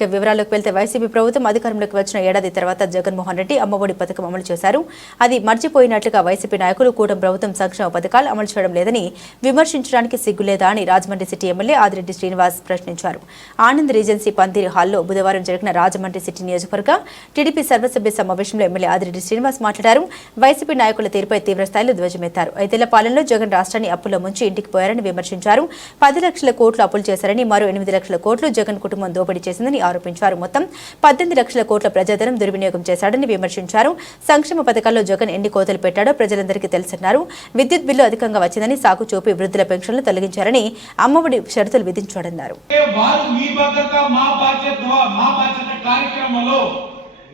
ఇక వివరాల్లోకి వెళ్తే వైసీపీ ప్రభుత్వం అధికారంలోకి వచ్చిన ఏడాది తర్వాత జగన్మోహన్ రెడ్డి అమ్మఒడి పథకం అమలు చేశారు. అది మర్చిపోయినట్లుగా వైసీపీ నాయకులు కూటమి ప్రభుత్వం సంక్షేమ పథకాలు అమలు చేయడం లేదని విమర్శించడానికి సిగ్గులేదా అని రాజమండ్రి సిటీ ఎమ్మెల్యే ఆదిరెడ్డి శ్రీనివాస్ ప్రశ్నించారు. ఆనంద్ రీజెన్సీ పందిరి హాల్లో బుధవారం జరిగిన రాజమండ్రి సిటీ నియోజకవర్గ టీడీపీ సర్వసభ్య సమావేశంలో ఎమ్మెల్యే ఆదిరెడ్డి శ్రీనివాస్ మాట్లాడారు. వైసీపీ నాయకుల తీరుపై తీవ్రస్థాయిలో ధ్వజమెత్తారు. ఐదేళ్ళ పాలనలో జగన్ రాష్ట్రాన్ని అప్పుల్లో ముంచి ఇంటికి పోయారని విమర్శించారు. పది లక్షల కోట్లు అప్పులు చేశారని మరో ఎనిమిది లక్షల కోట్లు జగన్ కుటుంబం దోపిడీ చేసిందని ఆరోపించారు. మొత్తం పద్దెనిమిది లక్షల కోట్ల ప్రజాధనం దుర్వినియోగం చేశాడని విమర్శించారు. సంక్షేమ పథకాల్లో జగన్ ఎన్ని కోతలు పెట్టాడో ప్రజలందరికీ తెలుసన్నారు విద్యుత్ బిల్లు అధికంగా వచ్చిందని సాగు చూపి వృద్ధుల పెన్షన్లు తొలగించారని అమ్మఒడి షరతులు విధించాడన్నారు.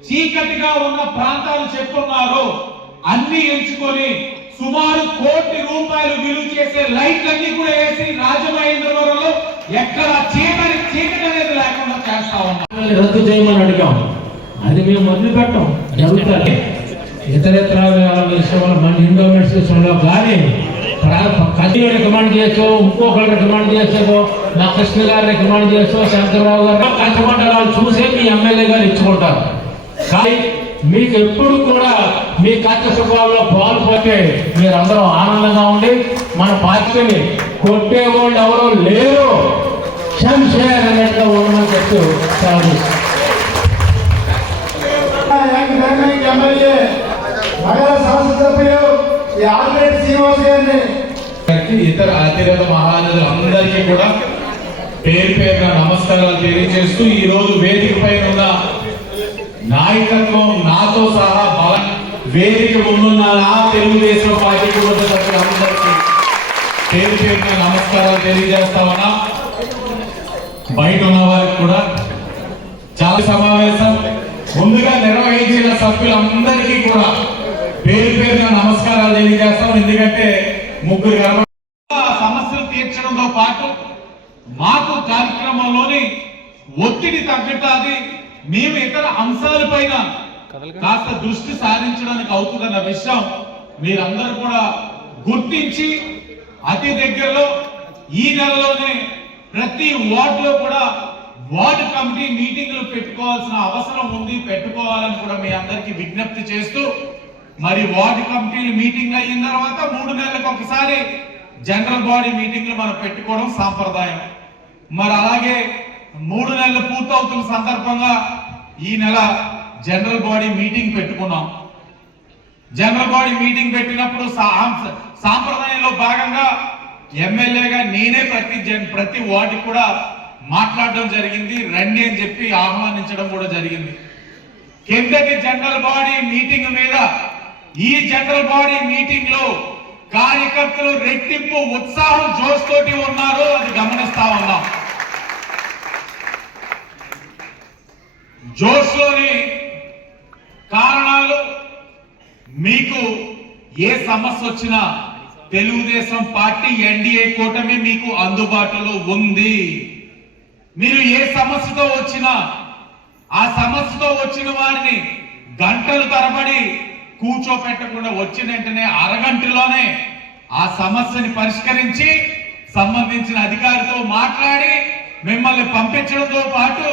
చీకటిగా ఉన్న ప్రాంతాలు చెప్పున్నారు అన్ని ఎంచుకొని సుమారు కోటి రూపాయలు విలువ చేసే లైట్లన్నీ కూడా వేసి రాజమహేంద్రవరంలో ఎక్కడ చీకటి చీకటి అనేది లేకుండా చేస్తా ఉన్నాం. మనల్ని రద్దు చేయమని అడిగాం. అది మేము వదిలిపెట్టాం. జరుగుతుంది. ఇతరత్ర విషయంలో మన ఇండోమెంట్స్ విషయంలో కానీ కదిలో రికమెండ్ చేసో ఇంకొకరు రికమెండ్ చేసేదో నా కృష్ణ గారు రికమెండ్ చేసో శంకర్రావు గారు కష్టమండలాలు చూసే మీ ఎమ్మెల్యే గారు ఇచ్చుకుంటారు. కానీ మీకు ఎప్పుడు కూడా మీ కష్ట సుఖాల్లో పాల్పోతే మీరందరూ ఆనందంగా ఉండి మన పార్టీని కొట్టేవాళ్ళు ఎవరో లేరు. శంషేర్ అన్నట్టుగా ఉండమని చెప్తూ సెలవు తీసుకుంటాను. డైనమిక్ ఎమ్మెల్యే నగర శాసనసభ్యులు ఈ ఆదిరెడ్డి శ్రీనివాస్ గారిని. గారికి, ఇతర అతిరథ మహానదులు అందరికీ కూడా పేరు పేరున నమస్కారాలు తెలియజేస్తూ ఈ రోజు వేదిక పైన ఉన్న నాయకత్వం నాతో సహా బల వేదిక ముందున్న నా తెలుగుదేశం పార్టీ కుటుంబ సభ్యులందరికీ పేరు పేరున నమస్కారాలు తెలియజేస్తా ఉన్నా. బయట ఉన్న వారికి కూడా చాలా సమావేశం. ముందుగా నిర్వహించిన సభ్యులందరికీ కూడా పేరు పేరున నమస్కారాలు తెలియజేస్తాం. ఎందుకంటే ముగ్గురు సమస్యలు తీర్చడంతో పాటు మాకు కార్యక్రమంలోని ఒత్తిడి తగ్గటాది మేము ఇతర అంశాలపైన కాస్త దృష్టి సారించడానికి అవుతుందన్న విషయం మీరందరూ కూడా గుర్తించి అతి దగ్గరలో ఈ నెలలోనే ప్రతి వార్డులో కూడా వార్డు కమిటీ మీటింగ్లు పెట్టుకోవాల్సిన అవసరం ఉంది పెట్టుకోవాలని కూడా మీ అందరికీ విజ్ఞప్తి చేస్తూ మరి వార్డు కమిటీలు మీటింగ్ అయిన తర్వాత మూడు నెలలకు ఒకసారి జనరల్ బాడీ మీటింగ్లు మనం పెట్టుకోవడం సాంప్రదాయం. మరి అలాగే మూడు నెలలు పూర్తవుతున్న సందర్భంగా ఈ నెల జనరల్ బాడీ మీటింగ్ పెట్టుకున్నాం. జనరల్ బాడీ మీటింగ్ పెట్టినప్పుడు సాంప్రదాయంలో భాగంగా ఎమ్మెల్యేగా నేనే ప్రతి జన్ ప్రతి వాటికి కూడా మాట్లాడడం జరిగింది రండి అని చెప్పి ఆహ్వానించడం కూడా జరిగింది. కిందటి జనరల్ బాడీ మీటింగ్ మీద ఈ జనరల్ బాడీ మీటింగ్లో కార్యకర్తలు రెట్టింపు ఉత్సాహం జోష్ తోటి ఉన్నారు అది గమనిస్తా ఉన్నాం. జోష్లోని కారణాలు మీకు ఏ సమస్య వచ్చినా తెలుగుదేశం పార్టీ ఎన్డీఏ కూటమి మీకు అందుబాటులో ఉంది. మీరు ఏ సమస్యతో వచ్చినా ఆ సమస్యతో వచ్చిన వారిని గంటలు తరబడి కూర్చోపెట్టకుండా వచ్చిన వెంటనే అరగంటలోనే ఆ సమస్యని పరిష్కరించి సంబంధించిన అధికారితో మాట్లాడి మిమ్మల్ని పంపించడంతో పాటు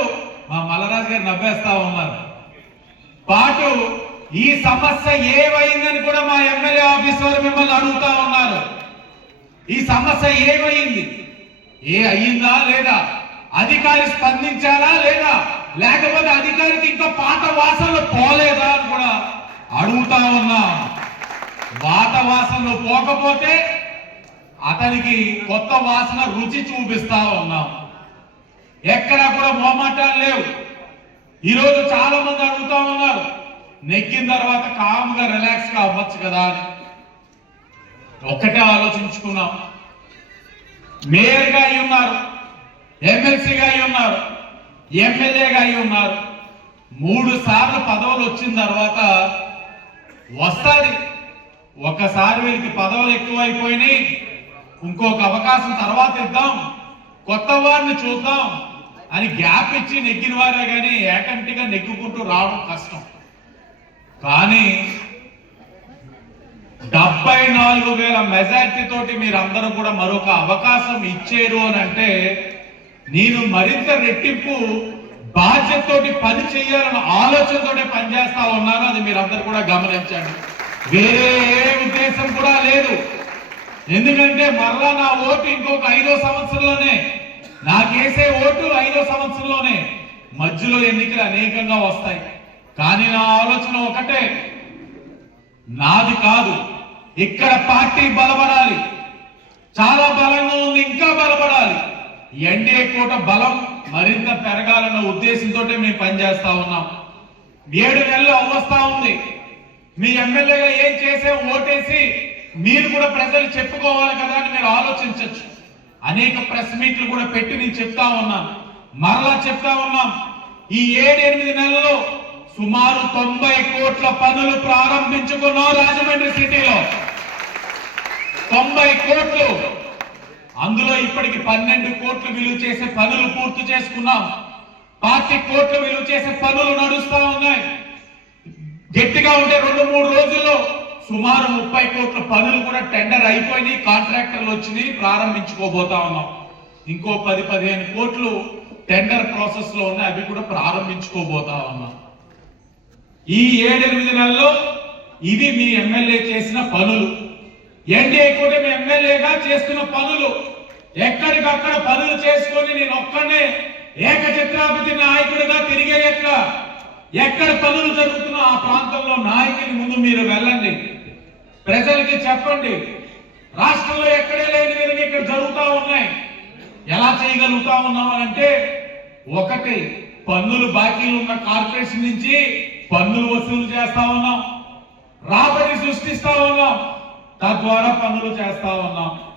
మా మల్లరాజు గారు నవ్వేస్తా ఉన్నారు పాటు ఈ సమస్య ఏమైందని కూడా మా ఎమ్మెల్యే ఆఫీస్ వారు మిమ్మల్ని అడుగుతా ఉన్నారు. ఈ సమస్య ఏమైంది? ఏ అయ్యిందా లేదా? అధికారి స్పందించారా లేదా? లేకపోతే అధికారికి ఇంకా పాత వాసనలు పోలేదా అని కూడా అడుగుతా ఉన్నా. పాత వాసనలు పోకపోతే అతనికి కొత్త వాసన రుచి చూపిస్తా ఉన్నాం. ఎక్కడా కూడా మోమాటాలు లేవు. ఈరోజు చాలా మంది అడుగుతా ఉన్నారు. నెక్కిన తర్వాత కామ్గా రిలాక్స్గా అవ్వచ్చు కదా అని. ఒక్కటే ఆలోచించుకున్నాం. మేయర్గా అయి ఉన్నారు ఎమ్మెల్సీగా అయి ఉన్నారు ఎమ్మెల్యేగా అయి ఉన్నారు. మూడు సార్లు పదవులు వచ్చిన తర్వాత వస్తుంది. ఒకసారి వీరికి పదవులు ఎక్కువైపోయినాయి. ఇంకొక అవకాశం తర్వాత ఇద్దాం. కొత్త వారిని చూద్దాం అని గ్యాప్ ఇచ్చి నెగ్గిన వారే కానీ ఏకంటిగా నెగ్గుకుంటూ రావడం కష్టం. కానీ డెబ్బై నాలుగు వేల మెజార్టీ తోటి మీరందరూ కూడా మరొక అవకాశం ఇచ్చేరు అని అంటే నేను మరింత రెట్టింపు బాధ్యతతోటి పని చేయాలన్న ఆలోచనతోనే పనిచేస్తా ఉన్నాను. అది మీరందరూ కూడా గమనించండి. వేరే ఏ ఉద్దేశం కూడా లేదు. ఎందుకంటే మరలా నా ఓటు ఇంకొక ఐదో సంవత్సరంలోనే నాకేసే ఓటు ఐదో సంవత్సరంలోనే మధ్యలో ఎన్నికలు అనేకంగా వస్తాయి. కానీ నా ఆలోచన ఒకటే. నాది కాదు. ఇక్కడ పార్టీ బలపడాలి. చాలా బలంగా ఉంది ఇంకా బలపడాలి. ఎన్డీఏ కూట బలం మరింత పెరగాలన్న ఉద్దేశంతో మేము పనిచేస్తా ఉన్నాం. ఏడు నెలలు అవ్వస్తా ఉంది. మీ ఎమ్మెల్యేగా ఏం చేసే ఓటేసి మీరు కూడా ప్రజలు చెప్పుకోవాలి కదా అని మీరు ఆలోచించవచ్చు అనేక ప్రెస్ మీట్లు కూడా పెట్టి నేను చెప్తా ఉన్నాను. మరలా చెప్తా ఉన్నాం. ఈ ఏడు ఎనిమిది నెలల్లో సుమారు తొంభై కోట్ల పనులు ప్రారంభించుకున్నాం రాజమండ్రి సిటీలో. తొంభై కోట్లు. అందులో ఇప్పటికి పన్నెండు కోట్లు విలువ చేసే పనులు పూర్తి చేసుకున్నాం. పార్టీ కోట్లు విలువ చేసే పనులు నడుస్తా ఉన్నాయి. గట్టిగా ఉంటే రెండు మూడు రోజుల్లో సుమారు ముప్పై కోట్ల పనులు కూడా టెండర్ అయిపోయినాయి కాంట్రాక్టర్లు వచ్చినాయి ప్రారంభించుకోబోతా ఉన్నాం. ఇంకో పది పదిహేను కోట్లు టెండర్ ప్రాసెస్లో ఉన్నాయి అవి కూడా ప్రారంభించుకోబోతా ఉన్నాం. ఈ ఏడెనిమిది నెలల్లో ఇది మీ ఎమ్మెల్యే చేసిన పనులు. ఎన్డీఏ కూడా మీ ఎమ్మెల్యేగా చేస్తున్న పనులు. ఎక్కడికక్కడ పనులు చేసుకొని నేను ఒక్కనే ఏకచిత్రాపతి నాయకుడిగా తిరిగే ఎక్కడ? పనులు జరుగుతున్నా ఆ ప్రాంతంలో నాయకుని ముందు మీరు వెళ్ళండి. ప్రజలకి చెప్పండి. రాష్ట్రంలో ఎక్కడే లేని విధంగా ఇక్కడ జరుగుతూ ఉన్నాయి. ఎలా చేయగలుగుతా ఉన్నాం అంటే ఒకటి పన్నులు బాకీలు ఉన్న కార్పొరేషన్ నుంచి పన్నులు వసూలు చేస్తా ఉన్నాం. రాబడి సృష్టిస్తా ఉన్నాం. తద్వారా పనులు చేస్తా ఉన్నాం.